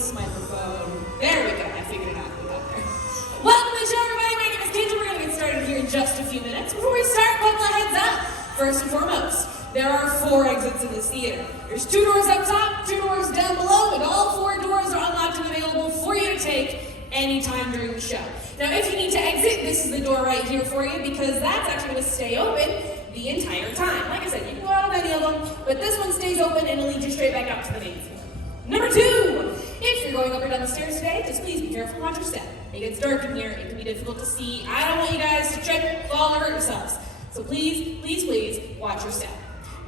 this microphone. There we go, I figured it out. Welcome to the show, everybody. My name is Kendra. We're going to get started here in just a few minutes. Before we start, a couple of heads up. First and foremost, there are 4 exits in this theater. There's 2 doors up top, 2 doors down below, and all 4 doors are unlocked and available for you to take anytime during the show. Now, if you need to exit, this is the door right here for you because that's actually going to stay open the entire time. Like I said, you can go out of any of them, but this one stays open and it'll lead you straight back out to the main floor. Number 2, if you're going up or down the stairs today, just please be careful and watch your step. It gets dark in here, it can be difficult to see. I don't want you guys to trip, fall, or hurt yourselves. So please, please, please, watch your step.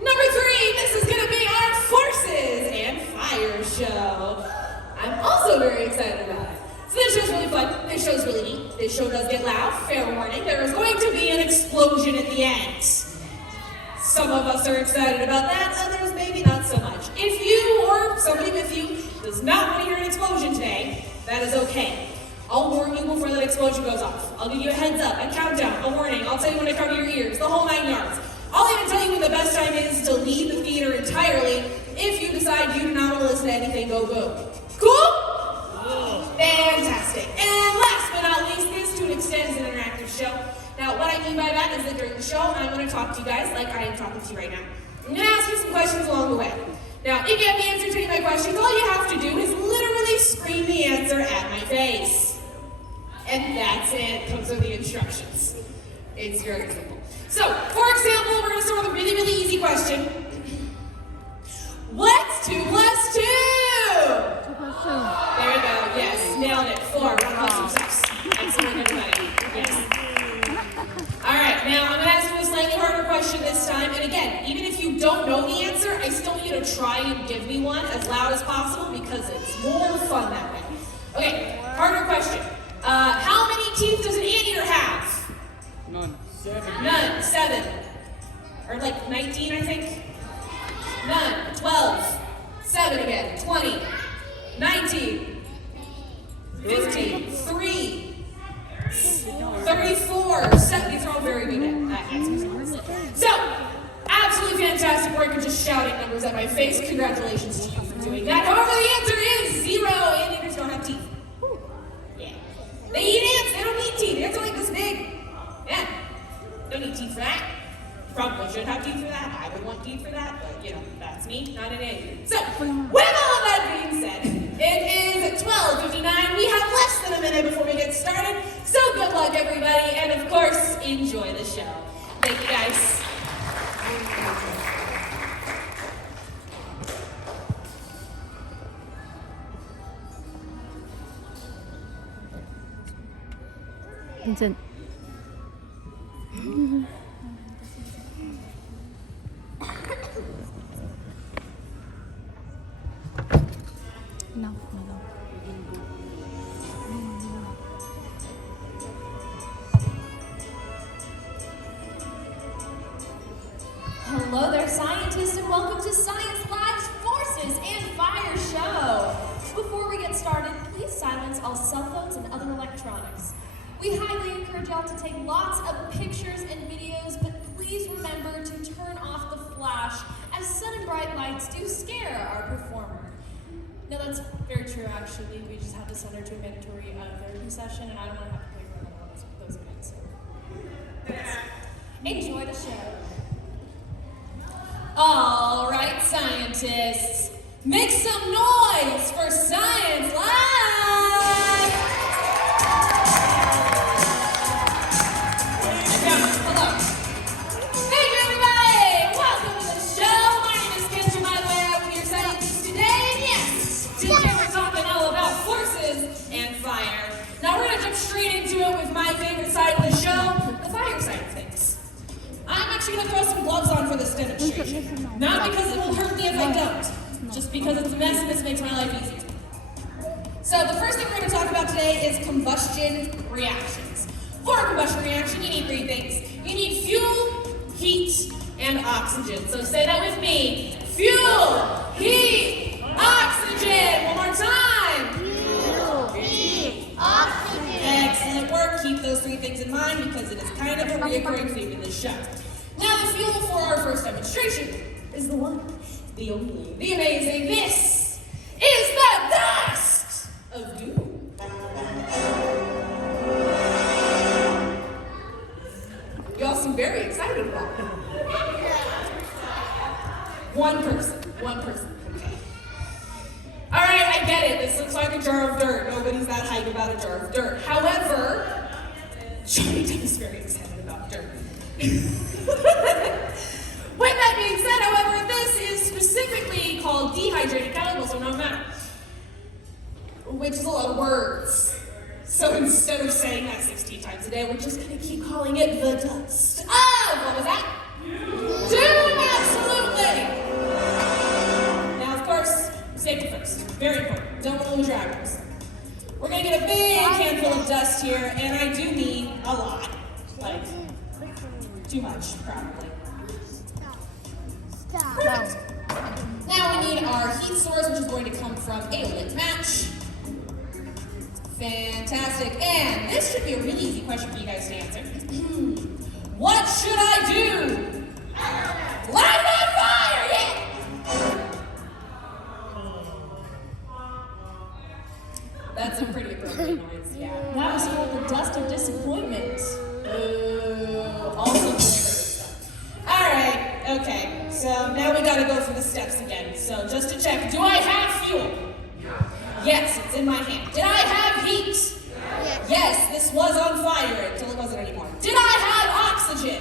Number 3, this is gonna be our Forces and Fire show. I'm also very excited about it. So this show's really fun, this show's really neat. This show does get loud, fair warning. There is going to be an explosion at the end. Some of us are excited about that, others maybe not so much. If you or somebody with you does not want to hear an explosion today, that is okay. I'll warn you before that explosion goes off. I'll give you a heads up, a countdown, a warning. I'll tell you when to cover your ears, the whole 9 yards. I'll even tell you when the best time is to leave the theater entirely if you decide you do not want to listen to anything go boom. Cool? Fantastic. And last but not least, this too extends an interactive show. Now, what I mean by that is that during the show, I'm going to talk to you guys like I am talking to you right now. I'm going to ask you some questions along the way. Now, if you have the answer to any of my questions, all you have to do is literally scream the answer at my face. And that's it. Those are the instructions. It's very simple. So, for example, we're going to start with a really, really easy question. What's 2 plus 2? 2 plus 2. There we go. Yes, nailed it. 4. 1 plus 6. Excellent, everybody. Yes. All right, now I'm going to ask you a slightly harder question this time. And again, even if you don't know the answer, I still want you to try and give me one as loud as possible because it's more fun that way. Okay, harder question. How many teeth does an anteater have? None. 7. None. 7. Or like 19, I think? None. 12. 7 again. 20. 19. 15. 3. 34, 7, these are all very good at answers. So, absolutely fantastic work and just shouting numbers at my face. Congratulations to you for doing that. However, the answer is 0. Anteaters don't have teeth. Yeah. They eat ants, they don't need teeth. Ants are like this big. Yeah. Don't need teeth for that. Probably should have teeth for that. I would want teeth for that, but you know, that's me, not an anteater. So, with all of that being said, it is 12:59. We have less than a minute before we get started. So good luck, everybody, and of course, enjoy the show. Thank you, guys. Vincent. No. Hello there, scientists, and welcome to Science Lab's Forces and Fire show. Before we get started, please silence all cell phones and other electronics. We highly encourage y'all to take lots of pictures and videos, but please remember to turn off the flash, as sudden bright lights do scare our performer. No, that's very true, actually. We just have to send her to a mandatory therapy session, and I don't want to have to pay for another one of those again, so. Yes. Enjoy the show. All right, scientists, make some noise for Science Live! Hello. Thank you, everybody! Welcome to the show. My name is Kendra, by the way. I will be your scientist today. And yes, today we're talking all about forces and fire. Now we're going to jump straight into it with my favorite side of the show, the fire side of things. I'm actually going to throw some gloves on for this demonstration. Not because it will hurt me if I don't, just because it's a mess and this makes my life easier. So the first thing we're going to talk about today is combustion reactions. For a combustion reaction, you need 3 things. You need fuel, heat, and oxygen. So say that with me. Fuel, heat, oxygen. One more time. Fuel, heat, oxygen. Excellent work. Keep those 3 things in mind because it is kind of a recurring theme in this show. Now the fuel for our first demonstration is the one, the only, the amazing. This is the dust! looks like a jar of dirt. Nobody's that hype about a jar of dirt. However, Johnny Depp is very excited about dirt. With that being said, however, this is specifically called dehydrated chemicals, so no matter. Which is a lot of words. So instead of saying that 16 times a day, we're just gonna keep calling it the dust. What was that? Doom, absolutely! Now, of course, safety first. Very important. Don't want to lose your eyebrows. We're gonna get a big handful of dust here, and I do mean a lot. Like, too much, probably. Perfect. Now we need our heat source, which is going to come from a lit match. Fantastic. And this should be a really easy question for you guys to answer. What should I do? Light it on fire! Yeah! That's a pretty appropriate noise, yeah. That was called the dust of disappointment. Also flavor stuff. Alright, okay. So now we gotta go through the steps again. So just to check, do I have fuel? Yes, it's in my hand. Did I have heat? Yes, this was on fire until it wasn't anymore. Did I have oxygen?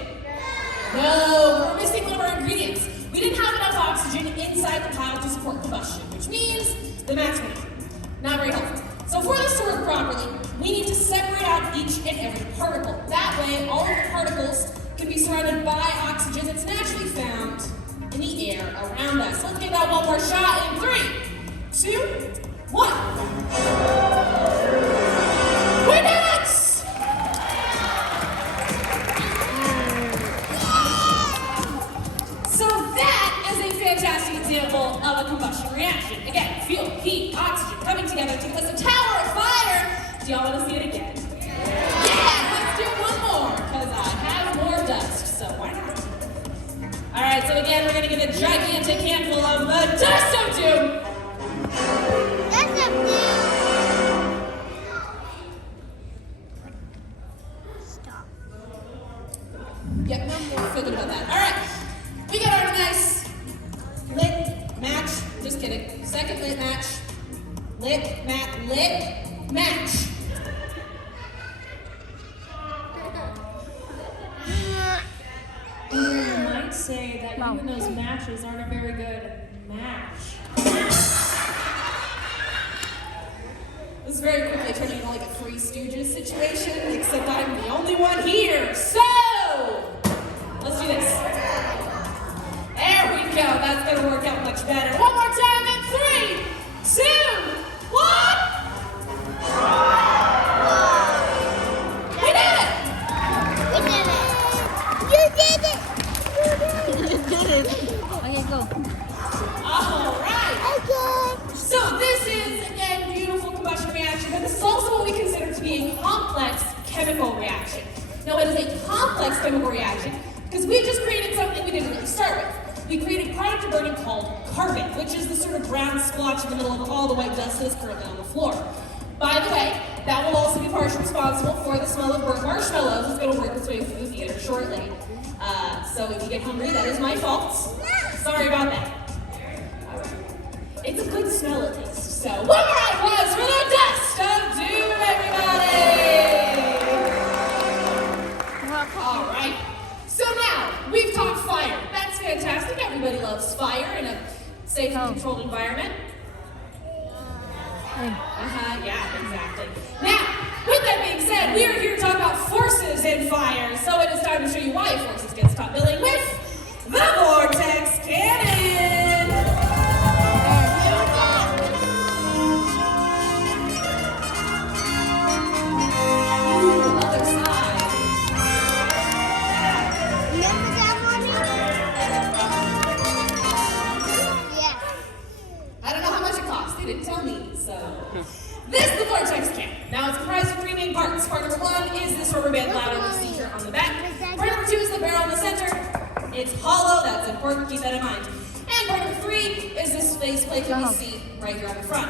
No, we're missing one of our ingredients. We didn't have enough oxygen inside the pile to support combustion, which means the match went out. Not very helpful. So for this to work properly, we need to separate out each and every particle. That way, all of the particles can be surrounded by oxygen that's naturally found in the air around us. Let's give that one more shot in 3, 2, 1. We did it! So that is a fantastic example of a combustion reaction. Again, fuel, heat, oxygen coming together to cause a tower of fire. Do y'all want to see it again? Yeah, let's do one more, because I have more dust, so why not? All right, so again, we're going to get a gigantic handful of the dust of doom. Yep, feel good about that. All right, we got our nice lit match. Just kidding. Second lit match. Lit match. You might say that even those matches aren't a very good match. This very quickly turned into like a Three Stooges situation, except I'm the only one here. So, let's do this. There we go. That's going to work out much better. One more time in 3, 2, 1. We did it! Okay, go. All right. So this is, again, beautiful combustion reaction, but this is also what we consider to be a complex chemical reaction. Now, it is a complex chemical reaction because we just created something we didn't really start with. We created a product of burning called carbon, which is the sort of brown splotch in the middle of all the white dust that is currently on the floor. By the way, that will also be partially responsible for the smell of burnt marshmallows that's going to work its way through the theater shortly. So if you get hungry, that is my fault. Sorry about that. It's a good smell at least. So one more applause for the dust of doom, everybody! All right. So now, we've talked fire. That's fantastic. Everybody loves fire in a safe and controlled environment. Yeah, exactly. Now, with that being said, we are here to talk about forces in fire. So it is time to show you why forces get top billing with the Vortex Cannon. Ooh, other side. Remember that one? Yeah. I don't know how much it cost. They didn't tell me, so. This is the Vortex Cannon. Now, it's comprised of 3 main parts. Part number 1 is this rubber band ladder you see here on the back. Part number 2 is the barrel in the center. It's hollow. That's important. Keep that in mind. And part number 3 is this face plate that we see right here on the front.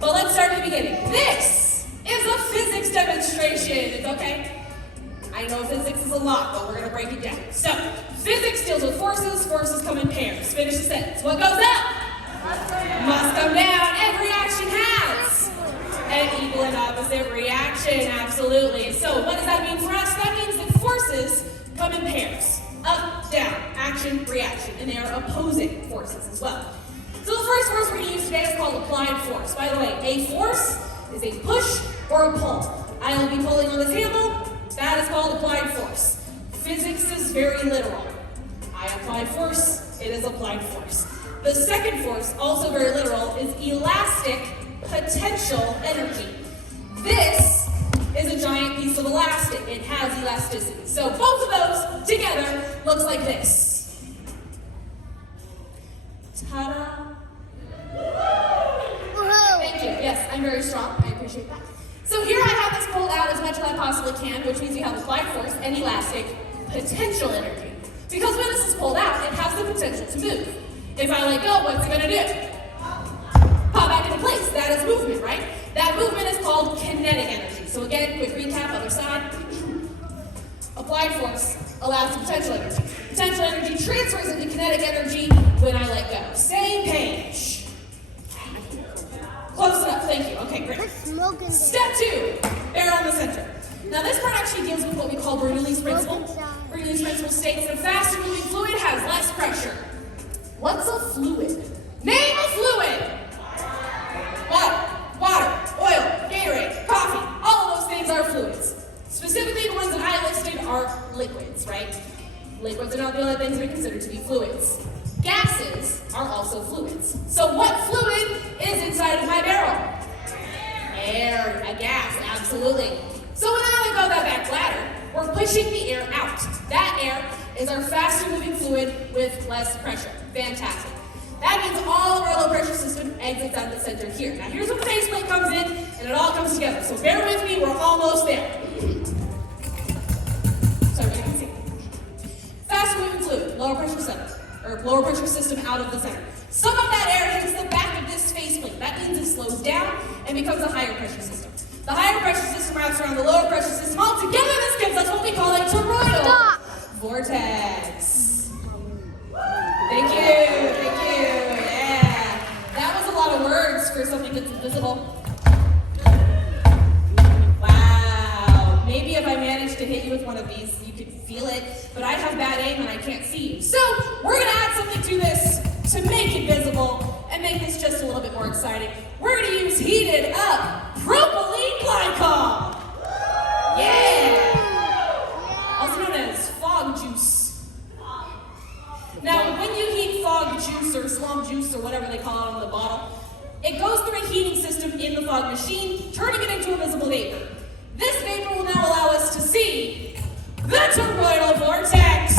But let's start at the beginning. This is a physics demonstration. It's okay. I know physics is a lot, but we're going to break it down. So, physics deals with forces. Forces come in pairs. Finish the sentence. What goes up must come down. Every action has Absolutely. So what does that mean for us? That means that forces come in pairs. Up, down, action, reaction. And they are opposing forces as well. So the first force we're going to use today is called applied force. By the way, a force is a push or a pull. I will be pulling on this handle. That is called applied force. Physics is very literal. I apply force, it is applied force. The second force, also very literal, is elastic potential energy. This is a giant piece of elastic. It has elasticity. So both of those together looks like this. Ta-da! Thank you. Yes, I'm very strong. I appreciate that. So here I have this pulled out as much as I possibly can, which means we have applied force and elastic potential energy. Because when this is pulled out, it has the potential to move. If I let go, what's it going to do? Pop back into place. That is movement, right? That movement is called kinetic energy. So again, quick recap, other side. Applied force allows the potential energy. Potential energy transfers into kinetic energy when I let go. Same page. Close enough, thank you. Okay, great. Step 2, barrel in the center. Now this part actually deals with what we call Bernoulli's principle. Bernoulli's principle states that a faster moving fluid has less pressure. What's a fluid? Name a fluid! Water, oil, Gatorade, coffee, all of those things are fluids. Specifically the ones that I listed are liquids, right? Liquids are not the only things that are considered to be fluids. Gases are also fluids. So what fluid is inside of my barrel? Air, a gas, absolutely. So when I let go of that back ladder, we're pushing the air out. That air is our faster moving fluid with less pressure. Fantastic. That means all of our low pressure system exits out the center here. Now here's when the faceplate comes in and it all comes together. So bear with me, we're almost there. So you can see. Faster moving fluid, lower pressure center, or lower pressure system out of the center. Some of that air hits the back of this faceplate. That means it slows down and becomes a higher pressure system. The higher pressure system wraps around the lower pressure system. All together, this gives us what we call a toroidal vortex. Thank you, yeah. That was a lot of words for something that's invisible. Wow, maybe if I managed to hit you with one of these, you could feel it, but I have bad aim and I can't see you. So we're gonna add something to this to make it visible and make this just a little bit more exciting. We're gonna use heated up propylene glycol. Yeah! Also known as fog juice. Now, when you heat fog juice or slum juice or whatever they call it on the bottle, it goes through a heating system in the fog machine, turning it into a visible vapor. This vapor will now allow us to see the toroidal vortex.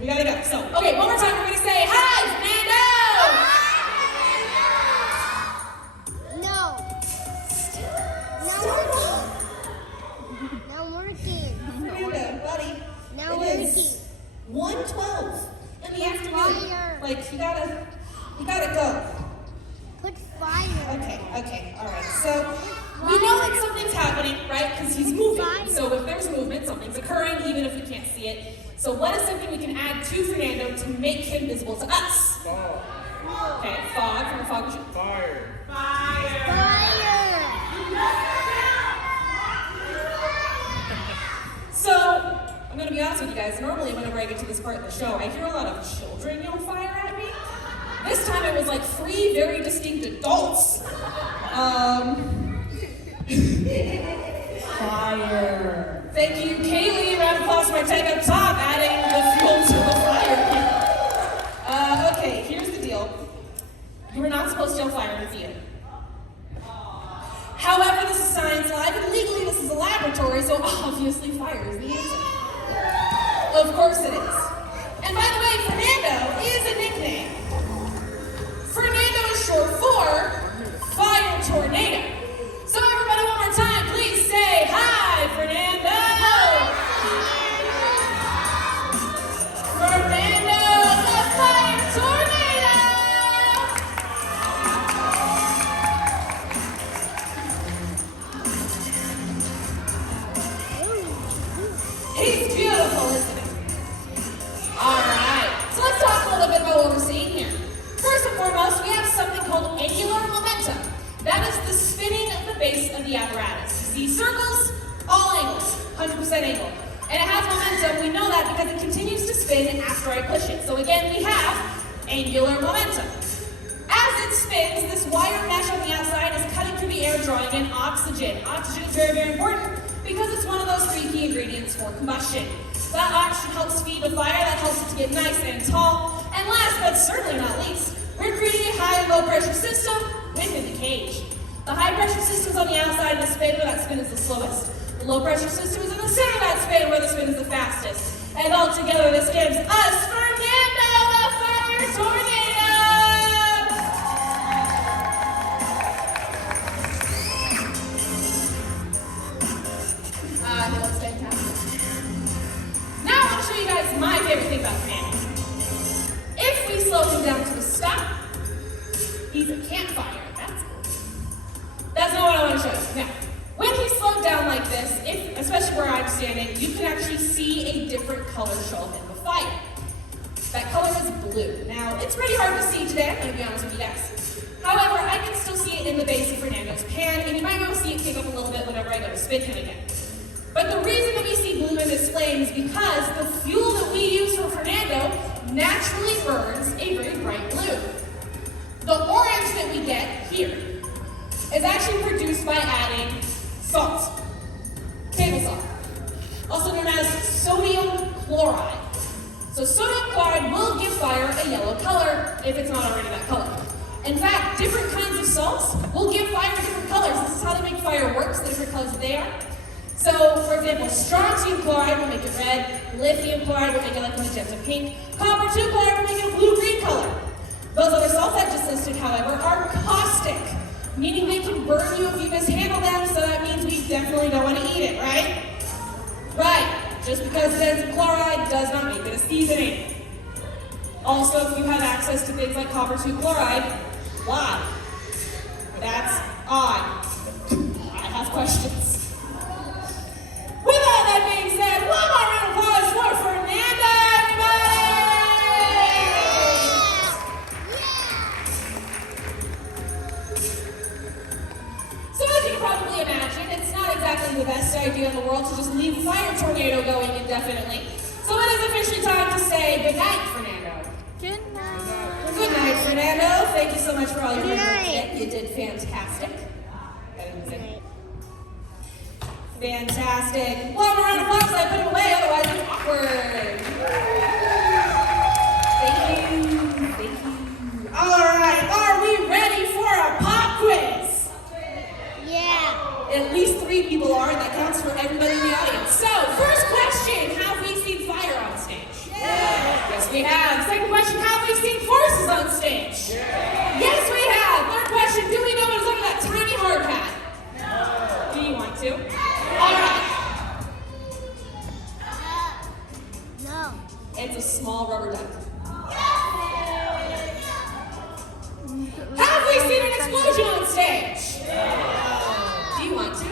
We gotta go. So, okay, one more time. We're gonna say hi, Fernando. No. Not working. Fernando, buddy. Not It working. is 1:12 in the afternoon. Fire. Like, you gotta go. Put fire. Okay, all right. So, we know that something's happening, right? Because he's moving. So if there's movement, something's occurring, even if we can't see it. So what is something we can add to Fernando to make him visible to us? Fog. Okay, fog from the fog machine. Fire. Fire. So, I'm gonna be honest with you guys. Normally, whenever I get to this part of the show, I hear a lot of children yell fire at me. This time it was like 3 very distinct adults. Fire. Thank you, Kaylee. Round of applause for my take up top, adding the fuel to the fire. Okay, here's the deal. You were not supposed to yell fire in the theater. However, this is Science Live, and legally this is a laboratory, so obviously fire is the answer. Of course it is. And by the way, Fernando is a nickname. Fernando is short for Fire Tornado. So everybody, one more time, please say hi, Fernando! Fernando, the Fire Tornado! He's beautiful, isn't he? All right, so let's talk a little bit about what we're seeing here. First and foremost, we have something called angular momentum. That is the spinning of the base of the apparatus. See circles, all angles, 100% angle. And it has momentum, we know that because it continues to spin after I push it. So again, we have angular momentum. As it spins, this wire mesh on the outside is cutting through the air, drawing in oxygen. Oxygen is very, very important because it's one of those 3 key ingredients for combustion. That oxygen helps feed the fire, that helps it to get nice and tall. And last but certainly not least, we're creating a high and low pressure system within the cage. The high pressure system is on the outside of the spin where that spin is the slowest. The low pressure system is in the center of that spin where the spin is the fastest. And all together this gives us Fernando the Fire Tornado! He looks fantastic. Now I want to show you guys my favorite thing about Fernando. If we slow him down to a stop, he's a campfire. That's cool. That's not what I want to show you. Now, when he's slowed down like this, especially where I'm standing, you can actually see a different color show up in the fire. That color is blue. Now, it's pretty hard to see today, I'm going to be honest with you guys. However, I can still see it in the base of Fernando's pan, and you might be able to see it kick up a little bit whenever I go to spin him again. But the reason that we see blue in this flame is because the fuel that we use for Fernando naturally burns a very bright blue. The orange that we get here is actually produced by adding salt, table salt, also known as sodium chloride. So sodium chloride will give fire a yellow color if it's not already that color. In fact, different kinds of salts will give fire different colors. This is how they make fireworks, the different colors that they are. So, for example, strontium chloride will make it red, lithium chloride will make it like a magenta pink, copper 2 chloride will make it a blue-green color. Those other salts I just listed, however, are caustic, meaning they can burn you if you mishandle them, so that means we definitely don't want to eat it, right? Right, just because it ends in chloride does not make it a seasoning. Also, if you have access to things like copper 2 chloride, why? That's odd. I have questions. With all that being said, one more round of applause for Fernando, everybody! So as you can probably imagine, it's not exactly the best idea in the world to just leave a fire tornado going indefinitely. So it is officially time to say good night, Fernando. Good night. Good night, Fernando. Thank you so much for all your Good hard work night. today. You did fantastic. Fantastic. One more round of applause. I put him away, otherwise it's awkward. Thank you. Thank you. All right. Are we ready for a pop quiz? Yeah. At least 3 people are, and that counts for everybody in the audience. So, first question. Have we seen fire on stage? Yeah. It's a small rubber duck. Have we seen an explosion on stage? Do you want to?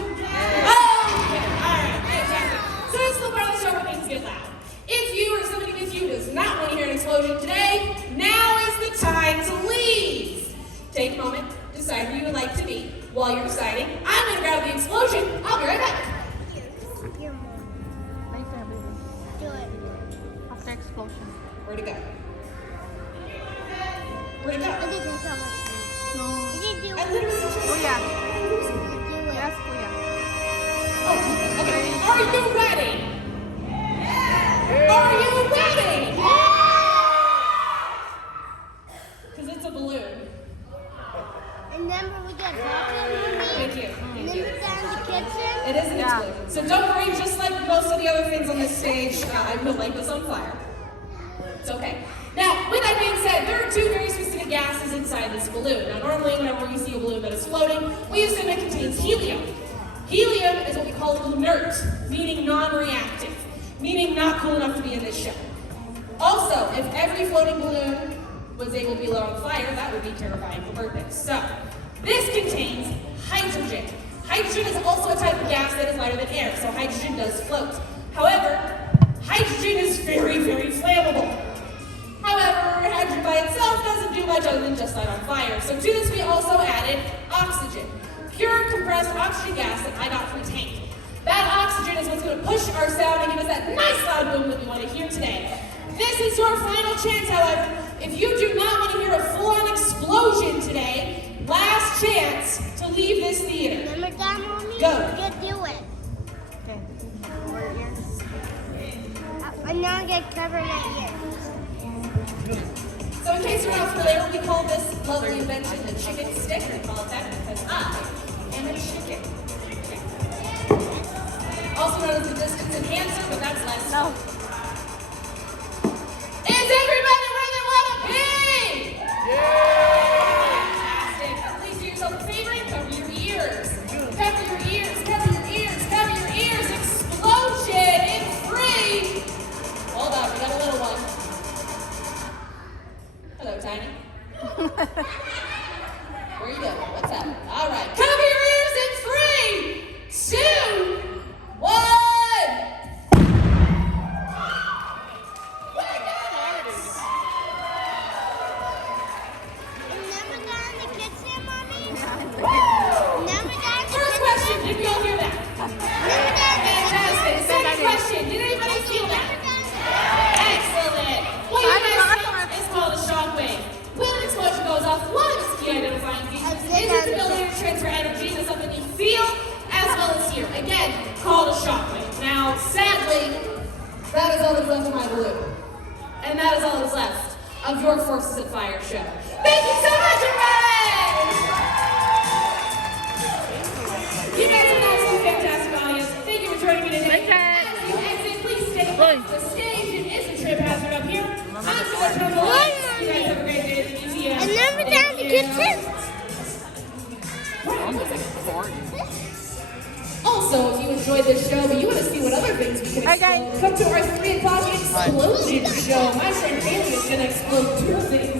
Oh, okay. All right, fantastic. So this is the part of the show where things get loud. If you or somebody with you does not want to hear an explosion today, now is the time to leave. Take a moment, decide who you would like to be. While you're deciding, I'm going to grab the explosion. I'll be right back. Your mom. Right there, baby. Do it. After explosion. Where'd it go? Where'd it I go? did this on my No. I did do I it. literally just... Kuya. Do it. Yes, Kuya. Oh, okay. Are you ready? Are you ready? Because it's a balloon. And then when we get talking, Thank you. and Thank then you. we're down the kitchen. It is an Yeah. explosion. So don't worry, just like most of the other things on this stage, I will light this on fire. It's okay. Now, with that being said, there are two very specific gases inside this balloon. Now, normally, whenever you see a balloon that is floating, we assume it contains helium. Helium is what we call inert, meaning non-reactive, meaning not cool enough to be in this show. Also, if every floating balloon was able to be lit on fire, that would be terrifying for birthdays. So, this contains hydrogen. Hydrogen is also a type of gas that is lighter than air, so hydrogen does float. However, hydrogen is very, very flammable. However, hydrogen by itself doesn't do much other than just light on fire. So to this we also added oxygen. Pure compressed oxygen gas that I got from a tank. That oxygen is what's going to push our sound and give us that nice loud boom that we want to hear today. This is your final chance, however. If you do not want to hear a full-on explosion today, last chance to leave this theater. Remember that, Mommy? Go. You do it. Okay. Over here. I'm not going to cover my ears. So in case you're not familiar, we call this lovely invention the chicken stick. We call it that because I am a chicken. Also known as the distance enhancer, but that's less. No. Is everybody where they want to be? Fantastic. Please do yourself a favor and cover your ears. Cover your ears, cover your ears, cover your ears. Explosion in 3. Hold on, we got a little one. Hello, Tiny. Where you going? What's up? All right. Cover your ears in 3, 2, 1. Remember that in the kitchen, Mommy? Remember that in the First question. Did we all hear that? Remember that in the Fantastic. Second question. Did anybody feel that? Excellent. What you guys think is called a shockwave. When an explosion goes off, one of its key identifying features is its ability to transfer energy to something you feel as well as hear. Again, called a shockwave. Now, sadly, that is all that's left of my balloon. And that is all that's left of your Forces at Fire show. Thank you so much, everybody! You guys are an absolutely fantastic audience. Thank you for joining me today. As you exit, please stay off the stage. It is a trip hazard up here. I'm going to turn the lights. You guys have a great day at the museum. And remember that in the kitchen? Also, if you enjoyed this show, but you want to see what other things we can Hi, explode, guys. come to our 3 o'clock explosion show. My friend Haley is going to explode 2 things.